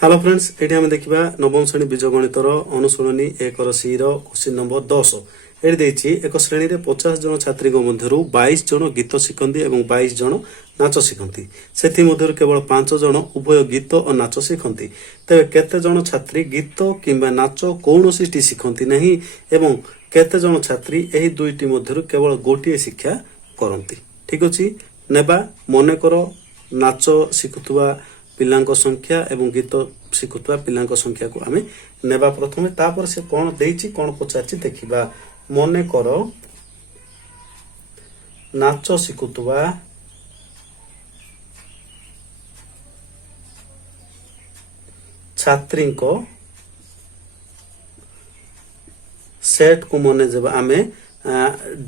Hello friends ये आम देखा नवम श्रेणी बीजगणितर अनुशूणी एक सी क्वेश्चन नंबर 10 ये एक श्रेणी में 50 जन छात्री मध्य 22 जन गीत शिखती और 22 जन नाच शिखती से केवल 5 जन उभय गीत और नाच शिखती तेज केते जन छात्री गीत किंबा नाच कौन शिखती नहीं एवं केते जन छात्री यही दुईटी मध्य केवल गोटे शिक्षा करती। ठीक अच्छे नेबा मनकर नाच शिखुवा पिलांको संख्या एवं गीत शिखुवा पिलांको संख्या को आमे नेबा प्रथमे तापर से कौन देइछि कौन पचारछि देखिबा। मने करो नाच शिखुवा छात्री को सेट को मने जब आमे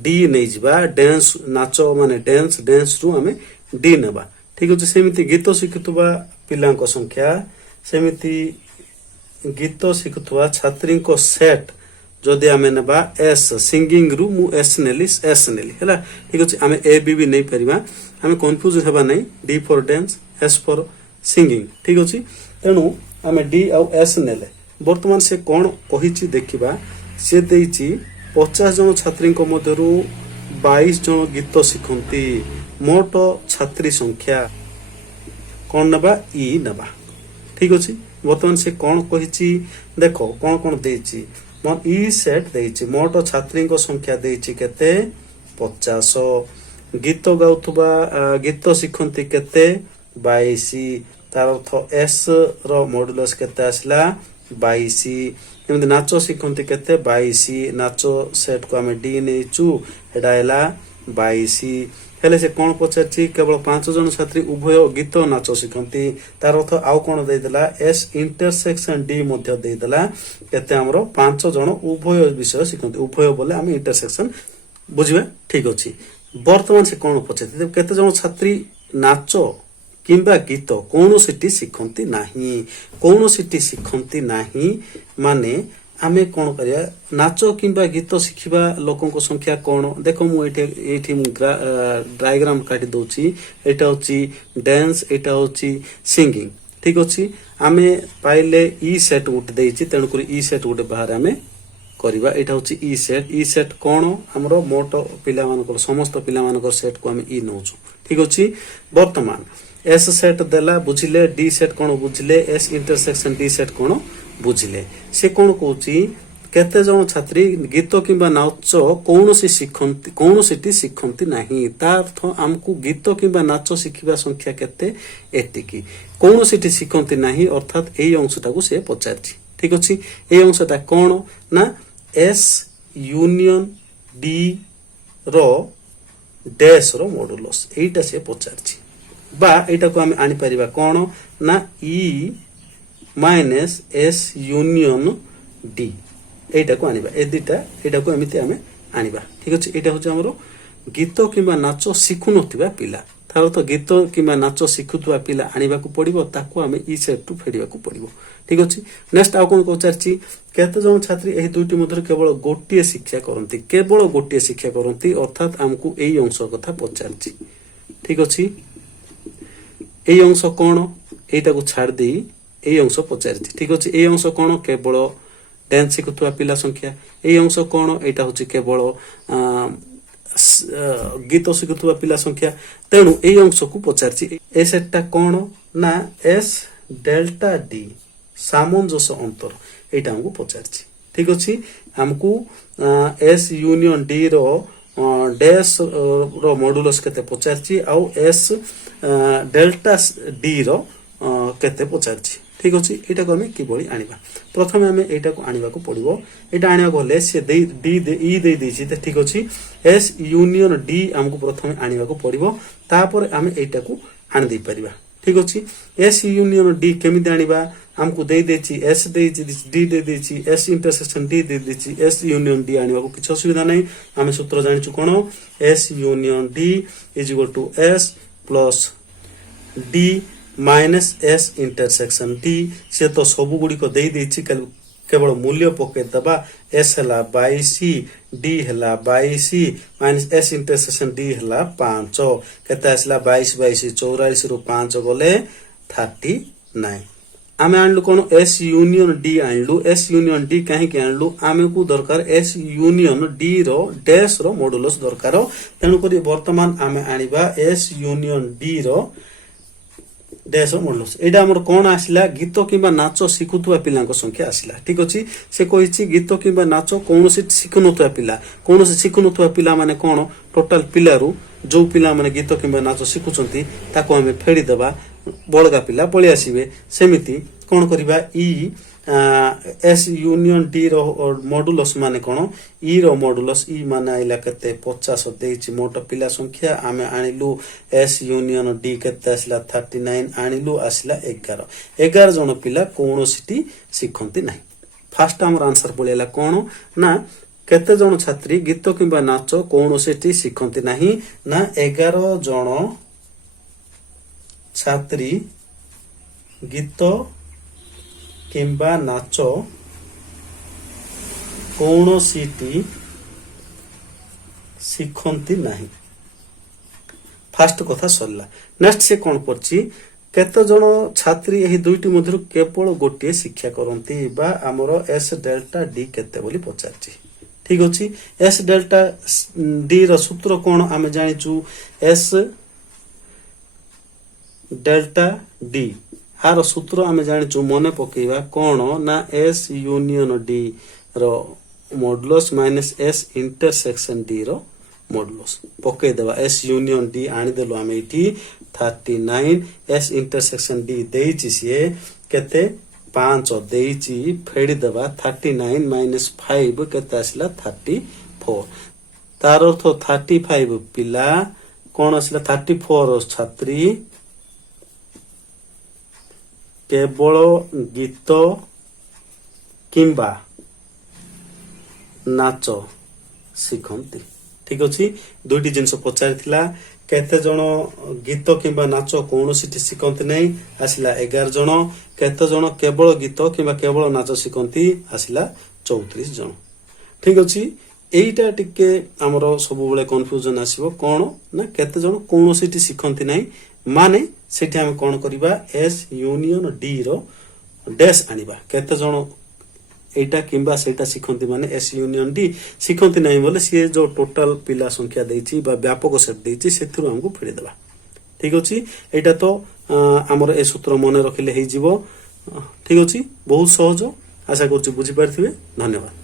डी नहीं जिबा डांस नाच माने डांस रु आमे डी नेबा। ठीक अच्छे सेमिति गीत शिखुवा पिलांको संख्या सेमिति गीत शिखुवा छात्री को सेट जदि आमे नेबा एस सिंगिंग रु मु एस नेली हैला। ठीक अच्छे आमे ए बी नहीं परिबा आमे कंफ्यूज हेबा नहीं D for dance S for singing. ठीक अच्छे तेणु आमे डी आउ एस नेले वर्तमान से कौन कहिछि देखिबा। से देइछि 50 जन छात्री को मध्यरु 22 जन गीत शिखती मोट छात्री संख्या कौन नबा ई नबा। ठीक अच्छे वर्तमान से कौन कहिछि देखो कौन कौन देइछि मन ई सेट देइछि मोट छात्री को संख्या देइछि केते 50 गीत गाउथबा गीत शिखंती केते 22 तार अर्थ एस रो मॉडुलस केते आसला 22 एमति नाच शिखंती केते 22 नाच सेट को हमें डी नेचु एडा हैला 22 हेले से कौन पचारछि केवल 5 जन छात्री उभय गीत नाच शिखती तार अर्थ आउ कौन देदेला एस इंटरसेक्शन डी मध्य देदेला केते हमरो 5 जन उभय विषय शिखती उभय बोले हम इंटरसेक्शन बुझिबे। ठीक अछि वर्तमान से कौन पचारछि केते जन छात्री नाच किंबा गीत कौन सिटी शिखती नाही कौन सिटी शिखती नाही माने आमे कौन करिया नाच किंबा गीत शिखिबा लोकों को संख्या कौन देखो मु एठी डायग्राम काटी दोची एटा होची डांस एटा होची सिंगिंग। ठीक अछि आमे पाइले ई सेट उठ देइची तेनु करी ई सेट उठ बाहर आमे करिबा एटा होची ई सेट कौन हमरो मोट पिला मानकर समस्त पिला मानकर सेट को आमे ई नोचू। ठीक अछि वर्तमान एस सेट देला बुझिले डी सेट कौन बुझिले एस इंटरसेक्शन डी सेट कौन बुझिले से कौन कहूची केते जन छात्री गीत किंबा नाच कौनसी शिखती नाही तार अर्थ आमको गीत किंबा नाच शिखिबा संख्या केते एतिकी कौनसी शिखती नाही अर्थात एई अंशटा को से पचारछि। ठीक अछि एई अंशटा कौन ना एस यूनियन डी रो डैश रो मॉडुलस एटा से पचारछि बा एटा को हम आनी परिबा कौन ना E minus S union D एटा को आनिबा ए दुटा एटा को एमिति आमे आनिबा। ठीक अछि एटा होछ हमरो गीत किंबा नाच शिखु नथिबा पिला तार तो गीत किंबा नाच शिखुतबा पिला आनिबा को पड़िबो ताको आमे ई सेट टू फेडिबा को पड़िबो। ठीक अछि नेक्स्ट आ कोन पचारछि केते जन छात्री एही दुईटी मध्य केवल गोटिए शिक्षा करंती केवल गोटिए शिक्षा करंती अर्थात हमकु एई अंश कथा पचारछि। ठीक अछि एई अंश कोन एटा को छाड़ देई एई अंश पचारछि। ठीक अछि एई अंश कोन केवल डांस शिखुवा पिला संख्या एई अंश कोन एटा होछि केवल गीत शिखुवा पिला संख्या तेणु एई अंश को पचारछि। ए सेटटा कोन ना एस डेल्टा डी सामंजस्य अंतर एटा हमकु पचारछि। ठीक अछि हमकु एस यूनियन डी रो डैश रो मॉडुलस केते पचारछि आउ एस डेल्टा डी रो केते पचारछि। ठीक अछि एटा को हम किबोली आनिबा प्रथमे हम एटा को आनिबा को पड़िबो एटा आनिबा गले से डी ई दे दिछि त ठीक अछि एस यूनियन डी हमकु प्रथमे आनिबा को पड़िबो तापर हम एटा को आनि दे परिबा। ठीक अछि एस यूनियन डी केमिति आनिबा हमकु दे देछि एस दे डी दे देछि एस इंटरसेक्शन डी दे देछि एस यूनियन डी आनिबा को किछ असुविधा नै हम सूत्र जानिछु कोन S union D is equal to S plus D minus S intersection D से तो सब गुड़ी को दे देछि केवल मूल्य पके दबा एस हला 22 डी हला 22 माइनस एस इंटरसेक्शन डी हला 5 केते आसला 22 22 44 रु 5 गले 39 आमे आनलु कोन एस यूनियन डी आनलु एस यूनियन डी कहीं आनलु आमे को दरकार एस यूनियन डी रो डैश रो मॉडुलस दरकार तेणु करी वर्तमान आमे आनिबा एस यूनियन डी रो डैश रो मॉडुलस एडा हमर कोन आसिला गीत किबा नाच सिखुतुवा पिलांको संख्या आसिला ठीक अछि से कहिछि गीत किबा नाच कोनोसी सिखुनतुवा पिला कोनोसी सिखुनतुवा पिला माने कोन टोटल पिलारु जो पिला माने गीत किबा नाच सिखुचंती ताको हमें फेडी देबा बड़गा पिला पळि आसीबे सेमिति कोन करिबा ई एस यूनियन डी रो मॉडुलस माने कोन ई रो मॉडुलस ई माने आइला केते 50 देछि मोट पिला संख्या आमे आनिलु एस यूनियन डी केते आसिला 39 आनिलु आसिला 11 जण पिला कोनोसिटी सिखंती नाही फास्ट हमर आंसर पळेला कोन ना केते जण छात्री गीत किबा नाच कोनोसिटी सिखंती नाही ना 11 जण छात्री गीत किंबा नाच कोनोसिटी सिखंती नाही फास्ट कथा सरला नेक्स्ट से कोन परची केते जण छात्री एही दुईटी मध्यरु केवल गोटे शिक्षा करंती बा हमरो एस डेल्टा डी केते बोली पचारची ठीक अछि एस डेल्टा डी रो सूत्र कोन आमे जानिचु एस डेल्टा डी हार सूत्र आमे जानिचु मने पकेइबा कोन ना एस यूनियन डी रो modulus minus S intersection D रो मॉडुलस पके देबा एस यूनियन डी आनी देलो आमे इठी 39 एस इंटरसेक्शन डी देइची से केते 5 देइची फेडी देबा 39 माइनस 5 केते आसिला 34 तार अर्थ 35 पिला कोन आसिला 34 छात्री केवल गीत किंबा नाच शिखंती ठीक अछि दुईटी जिंस पचारिथिला केते जण गीत किंबा नाच कोनोसिटी शिखंती नै आसिला 11 जण केते जण केवल गीत किंबा केवल नाच शिखंती आसिला 34 जण ठीक अछि एइटा टिके हमरो सब बेले कंफ्यूजन आसीबो कोन ना केते जण कोनोसिटी शिखंती नै माने सेठी हम कोन करिबा एस यूनियन डी रो डैश आनिबा केते जण एटा किंबा सेटा शिखंती माने एस यूनियन डी शिखंती नै बोले से जो टोटल पिला संख्या देइची बा व्यापक सेट देइची सेथुर हमकु फेडी देबा ठीक अछि एटा तो हमर ए सूत्र मने रखिले हेइ जिवो ठीक अछि बहुत सहज आशा करछु बुझि पारथिबे धन्यवाद।